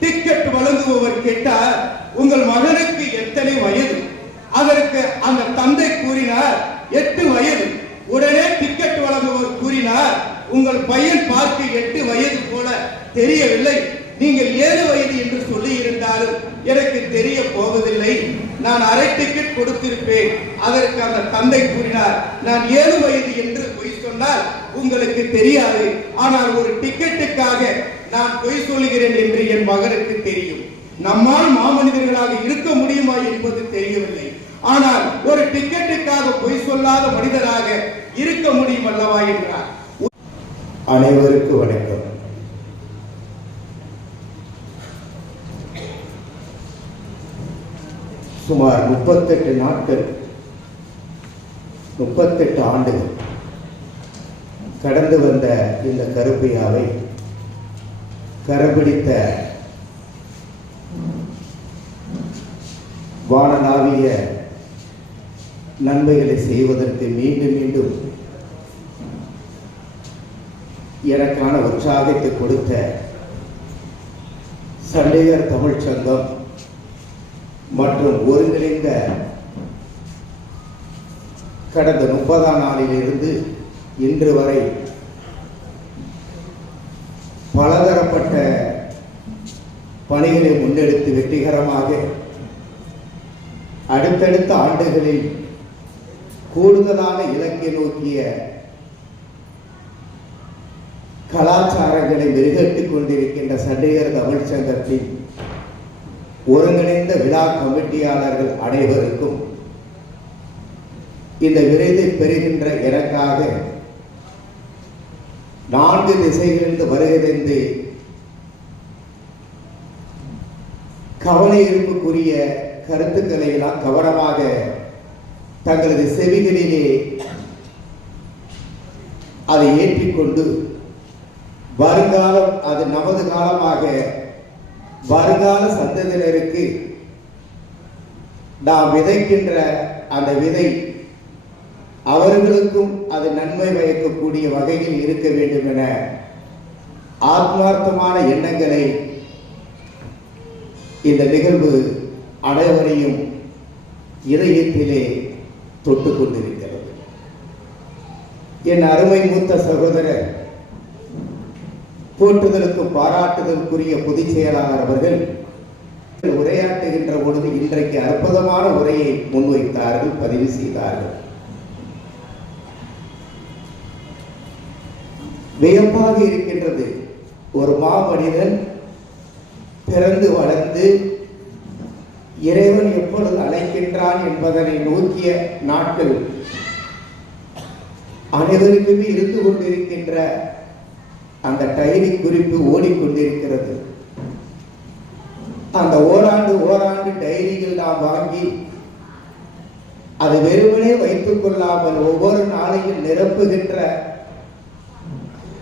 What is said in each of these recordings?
Ticket வழங்குபவர் கேட்டார் உங்கள் மகனுக்கு எத்தனை வயது? அதற்கு அந்த தந்தை கூறினார் எட்டு வயது. உடனே டிக்கெட் வழங்குபவர் கூறினார் உங்கள் பையன் பார்க்க எட்டு வயது போல தெரியவில்லை. நீங்கள் ஏழு வயது என்று சொல்லி இருந்தாலும் எனக்கு தெரிய போவதில்லை. நான் அரை டிக்கெட் கொடுத்திருப்பேன். அதற்கு அந்த தந்தை கூறினார் நான் ஏழு வயது என்று பொய் சொன்னால் உங்களுக்கு தெரியாது. ஆனால் ஒரு டிக்கெட்டுக்காக நான் பொய் சொல்லுகிறேன் என்று என் மகனுக்கு தெரியும். நம்மால் மாமனிதர்களாக இருக்க முடியுமா என்பது தெரியவில்லை. ஆனால் ஒரு டிக்கெட்டுக்காக பொய் சொல்லாத மனிதராக இருக்க முடியும் அல்லவா என்றார். அனைவருக்கும் வணக்கம். சுமார் முப்பத்தெட்டு நாட்கள் முப்பத்தெட்டு ஆண்டுகள் கடந்து வந்த இந்த கருப்பையாவை கரபிடித்த வானநாவிய நன்மைகளை செய்வதற்கு மீண்டும் மீண்டும் எனக்கான உற்சாகத்தை கொடுத்த சண்டையர் தமிழ்ச் சங்கம் மற்றும் ஒருங்கிணைந்த கடந்த முப்பதாம் நாளிலிருந்து இன்று வரை பலதரப்பட்ட பணிகளை முன்னெடுத்து வெற்றிகரமாக அடுத்தடுத்த ஆண்டுகளில் கூடுதலான இலக்கை நோக்கிய கலாச்சாரங்களை மெருகட்டிக் கொண்டிருக்கின்ற சண்டிகர் தமிழ்ச்சங்கத்தின் ஒருங்கிணைந்த விழா கமிட்டியாளர்கள் அனைவருக்கும் இந்த விருதை பெறுகின்ற எனக்காக நான்கு திசைகளிலிருந்து வருகிறது கவலை இருப்புக்குரிய கருத்துக்களை எல்லாம் கவனமாக தங்களது செவிகளிலே அதை ஏற்றிக்கொண்டு வருங்காலம் அது நமது காலமாக வருங்கால சந்ததியினருக்கு நாம் விதைக்கின்ற அந்த விதை அவர்களுக்கும் அது நன்மை பயக்கக்கூடிய வகையில் இருக்க வேண்டும் என ஆத்மார்த்தமான எண்ணங்களை இந்த நிகழ்வு அனைவரையும் இதயத்திலே தொட்டு கொண்டிருக்கிறது. என் அருமை மூத்த சகோதரர் போற்றுதலுக்கு பாராட்டுதலுக்குரிய பொதுச் செயலாளர் அவர்கள் உரையாற்றுகின்ற பொழுது இன்றைக்கு அற்புதமான உரையை முன்வைத்தார்கள் பதிவு செய்தார்கள். வியப்பாக இருக்கின்றது. ஒரு மாமனிதன் பிறந்து வளர்ந்து இறைவன் எப்பொழுது அழைக்கின்றான் என்பதனை நோக்கிய நாட்கள் அனைவருக்குமே இருந்து கொண்டிருக்கின்ற அந்த டைரி குறிப்பு ஓடிக்கொண்டிருக்கிறது. அந்த ஓராண்டு ஓராண்டு டைரிகள் நாம் வாங்கி அதை வெறுமனே வைத்துக் கொள்ளாமல் ஒவ்வொரு நாளையும் நிரப்புகின்ற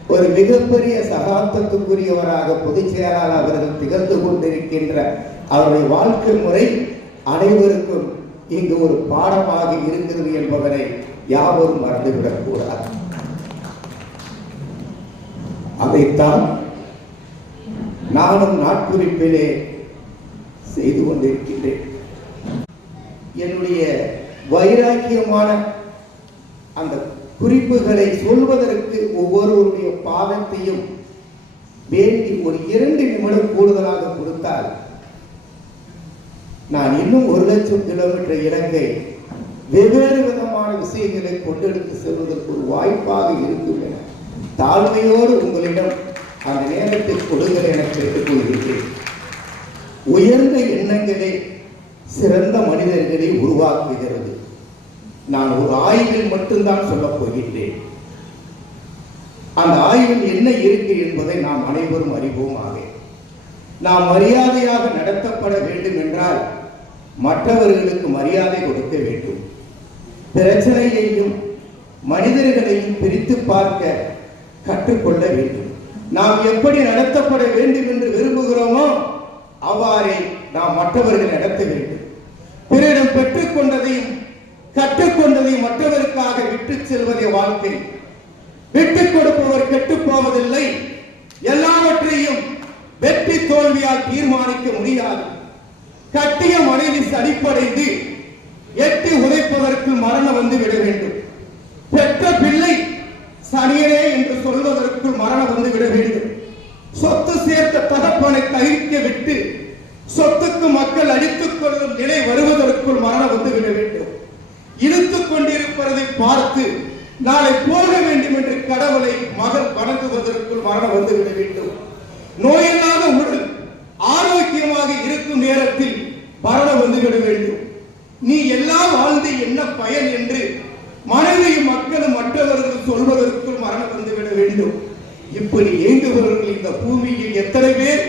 ஒரு மிகப்பெரிய சகாப்தத்துக்குரியவராக பொதுச் செயலாளர் அவர்கள் திகழ்ந்து கொண்டிருக்கின்ற அவருடைய வாழ்க்கை முறை அனைவருக்கும் இங்கு ஒரு பாடமாக இருக்கிறது என்பதனை யாவரும் மறந்துவிடக் கூடாது அதைத்தான் நானும் நாட்குறிப்பிலே செய்து கொண்டிருக்கின்றேன். என்னுடைய வைராக்கியமான அந்த குறிப்புகளை சொல்வதற்கு ஒவ்வொருவருடைய பாதத்தையும் வேண்டி ஒரு இரண்டு நிமிடம் கூடுதலாக கொடுத்தால் நான் இன்னும் ஒரு லட்சம் கிலோமீட்டர் இலங்கை வெவ்வேறு விதமான விஷயங்களை கொண்டெடுத்து செல்வதற்கு ஒரு வாய்ப்பாக இருக்கும் என தாழ்மையோடு உங்களிடம் அந்த நேரத்தை கொடுங்கள் என கேட்டுக்கொள்கிறேன் உயர்ந்த எண்ணங்களே சிறந்த மனிதர்களை உருவாக்குகிறது. நான் ஒரு ஆய்வில் மட்டும்தான் சொல்லப் போகின்றேன். அந்த ஆய்வில் என்ன இருக்கு என்பதை நாம் அனைவரும் அறிவோமாக. நாம் மரியாதையாக நடத்தப்பட வேண்டும் என்றால் மற்றவர்களுக்கு மரியாதை கொடுக்க வேண்டும். பிரச்சனையையும் மனிதர்களையும் பிரித்து பார்க்க கற்றுக்கொள்ள வேண்டும். நாம் எப்படி நடத்தப்பட வேண்டும் என்று விரும்புகிறோமோ அவ்வாறே நாம் மற்றவர்கள் நடத்த வேண்டும். விட்டு வாழ்க்கை. விட்டுக் கொடுப்பவர் கெட்டு போவதில்லை. எல்லாவற்றையும் வெற்றி தோல்வியால் தீர்மானிக்க முடியாது. கட்டிய மனைவி சடிப்படைந்து எட்டி உதைப்பதற்கு மரணம் வந்து விட வேண்டும். பெற்ற பிள்ளை சனியனே என்று சொல்வதற்கு மரணம் வந்து விட வேண்டும். சொத்து சேர்த்த தகப்பனை தகிக்க விட்டு சொத்துக்கு மக்கள் அடித்துக் கொள்ளும் நிலை வருவதற்குள் மரணம் வந்து விட வேண்டும். இழுத்துக் கொண்டிருப்பதை பார்த்து நாளை போக வேண்டும் என்று கடவுளை மகள் வணங்குவதற்குள் மரணம் வந்துவிட வேண்டும். நோயில்லாத உடல் ஆரோக்கியமாக இருக்கும் நேரத்தில் மரணம் வந்துவிட வேண்டும். நீ எல்லாம் வாழ்ந்து என்ன பயன் என்று மனைவியும் மக்களும் மற்றவர்கள் சொல்வதற்குள் மரணம் வந்துவிட வேண்டும். இப்படி இயங்குபவர்கள் இந்த பூமியில் எத்தனை பேர்?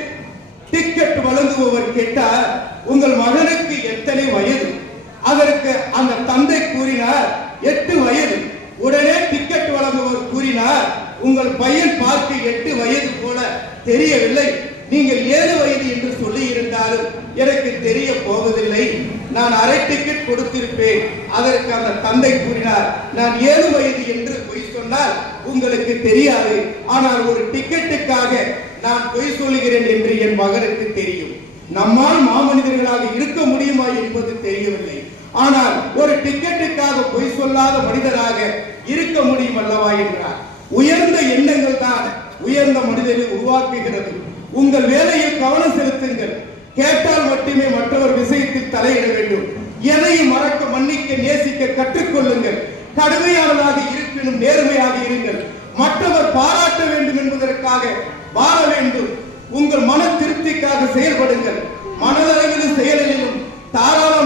டிக்கெட் வழங்குபவர் கேட்டால் உங்கள் மகனுக்கு எத்தனை வயது? அதற்கு அந்த தந்தை கூறினார் எட்டு வயது. உடனே டிக்கெட் வழங்குபவர் கூறினார் உங்கள் பையன் பார்க்க எட்டு வயது போல தெரியவில்லை. நீங்கள் ஏழு வயது என்று சொல்லி இருந்தாலும் எனக்கு தெரிய போவதில்லை. நான் அரை டிக்கெட் கொடுத்திருப்பேன். அதற்கு அந்த தந்தை கூறினார் நான் ஏழு வயது என்று பொய் சொன்னால் உங்களுக்கு தெரியாது. ஆனால் ஒரு டிக்கெட்டுக்காக நான் பொய் சொல்கிறேன் என்று என் மகனுக்கு தெரியும். நம்மால் மாமனிதர்களாக இருக்க முடியுமா என்பது தெரியவில்லை. ஆனால் ஒரு டிக்கெட் பொய் சொல்லாத மனிதராக இருக்க முடியும் அல்லவா என்றார். உயர்ந்த எண்ணங்கள் தான் உயர்ந்த மனிதனை உருவாக்குகிறது. உங்கள் வேலையில் கவனம் செலுத்துங்கள். கேட்டால் மட்டுமே மற்றவர் விஷயத்தில் தலையிட வேண்டும். எதையும் மறக்க மன்னிக்க நேசிக்க கற்றுக்கொள்ளுங்கள். கடுமையானதாக இருப்பினும் நேர்மையாக இருங்கள். மற்றவர் பாராட்ட வேண்டும் என்பதற்காக வாழ வேண்டும். உங்கள் மன திருப்திக்காக செயல்படுங்கள். மனதளவிலும் செயலிலும் தாராளம்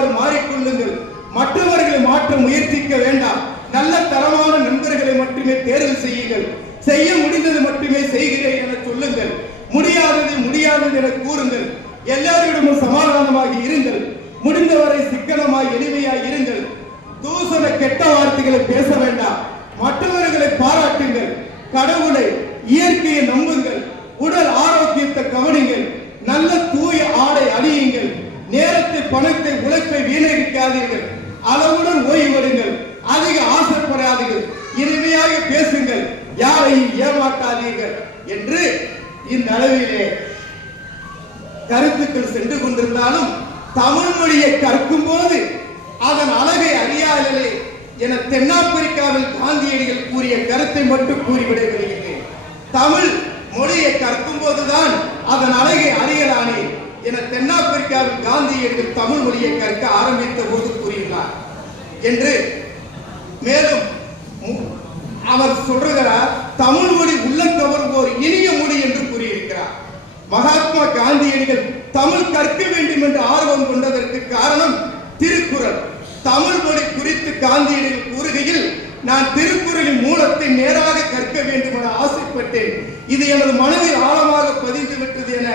ஏற்றவாறு மாறிக்கொள்ளுங்கள். மற்றவர்களை மாற்ற முயற்சிக்க வேண்டாம். நல்ல தரமான நண்பர்களை மட்டுமே தேர்வு செய்யுங்கள். செய்ய முடிந்தது மட்டுமே செய்கிறேன் என சொல்லுங்கள். முடியாதது முடியாதது என கூறுங்கள். எல்லாரிடமும் சமாதானமாக இருங்கள். முடிந்தவரை சிக்கனமாய் எளிமையாய் இருங்கள். தூசண கெட்ட வார்த்தைகளை பேச வேண்டாம். மற்றவர்களை பாராட்டுங்கள். கடவுளை இயற்கையை நம்புங்கள். உடல் ஆரோக்கியத்தை கவனிங்கள் நல்ல தூய ஆடை அணியுங்கள் நேரத்தை நேரத்தை வீணடிக்காதீர்கள். அளவுடன் ஓய்வெடுங்கள். அதிக ஆசைப்படாதீர்கள். இனிமையாக பேசுங்கள். யாரையும் ஏமாற்றாதீர்கள் என்று இந்த அளவிலே கருத்துக்கள் சென்று கொண்டிருந்தாலும் தமிழ் மொழியை கற்கும் போது அதன் அழகை அறியாதலே என தென்னாப்பிரிக்காவில் காந்தியடிகள் கூறிய கருத்தை மட்டும் கூறிவிட வருகிறேன் தமிழ் மொழியை கற்கும் போதுதான் அதன் அழகை அறியலானே என இந்தியாவில் காந்தி என்று தமிழ் மொழியை கற்க ஆரம்பித்த போது கூறியுள்ளார். என்று மேலும் அவர் சொல்றார் தமிழ் மொழி உள்ளங்கவரும் ஒரு இனிய மொழி என்று கூறியிருக்கிறார். மகாத்மா காந்தியடிகள் தமிழ் கற்க வேண்டும் என்று ஆர்வம் கொண்டதற்கு காரணம் திருக்குறள். தமிழ் மொழி குறித்து காந்தியடிகள் கூறுகையில் நான் திருக்குறளின் மூலத்தை நேராக கற்க வேண்டும் என ஆசைப்பட்டேன். இது எனது மனதில் ஆழமாக பதிந்துவிட்டது என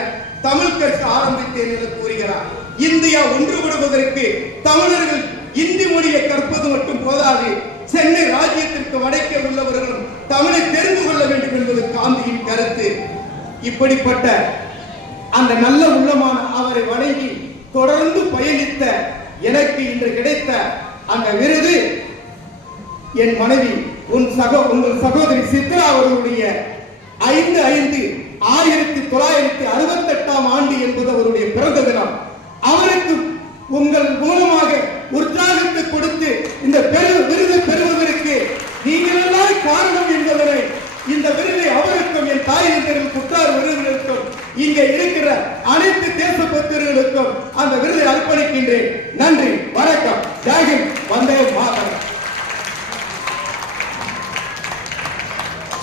தமிழ் கற்க ஆரம்பித்தேன் என கூறுகிறார். இந்தியா ஒன்றுபடுவதற்கு தமிழர்கள் இந்தி மொழியை கற்பது மட்டும் போதாது. சென்னை ராஜ்யத்திற்கு வடக்கே உள்ளவர்களும் தமிழை தெரிந்து கொள்ள வேண்டும் என்பது காந்தியின் கருத்து. இப்படிப்பட்ட அந்த நல்ல உள்ளமான அவரை வணங்கி தொடர்ந்து பயணித்த எனக்கு இன்று கிடைத்த அந்த விருது என் மனைவி உன் சகோ உங்கள் சகோதரி சித்ரா அவர்களுடைய ஐந்து ஐந்து ஆயிரத்தி தொள்ளாயிரத்தி அறுபத்தி எட்டாம் ஆண்டு என்பது அவருடைய பிறந்த தினம் அவருக்கு உங்கள் மூலமாக உற்சாகத்தை கொடுத்து இந்த பெரு விருது பெறுவதற்கு நீங்கள் எல்லாம் காரணம் என்பதனை இந்த விருதை அவருக்கும் என் தாய் தந்தையர்கள் குற்றார் விருதுகளுக்கும் இங்கே இருக்கிற அனைத்து தேசபக்தர்களுக்கும் அந்த விருதை அர்ப்பணிக்கின்றேன். நன்றி. வணக்கம். ஜாகிர் வந்தே மாதரம்.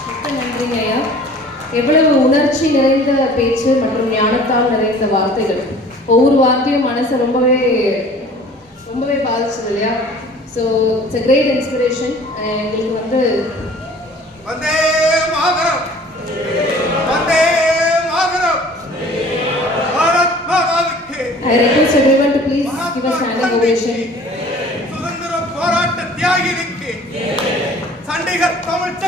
மிக்க நன்றிங்க ஐயா. எவ்வளவு உணர்ச்சி நிறைந்த பேச்சு மற்றும் ஞானத்தால் நிறைந்த வார்த்தைகள். ஒவ்வொரு வார்த்தையும் மனசை ரொம்பவே ரொம்பவே பாதிச்சது இல்லையா? So it's a great inspiration எங்களுக்கு வந்து Vande Mataram. I request everyone to please give a standing ovation சுதந்திர போராட்ட தியாகிகளுக்கு சண்டிகர் தமிழ்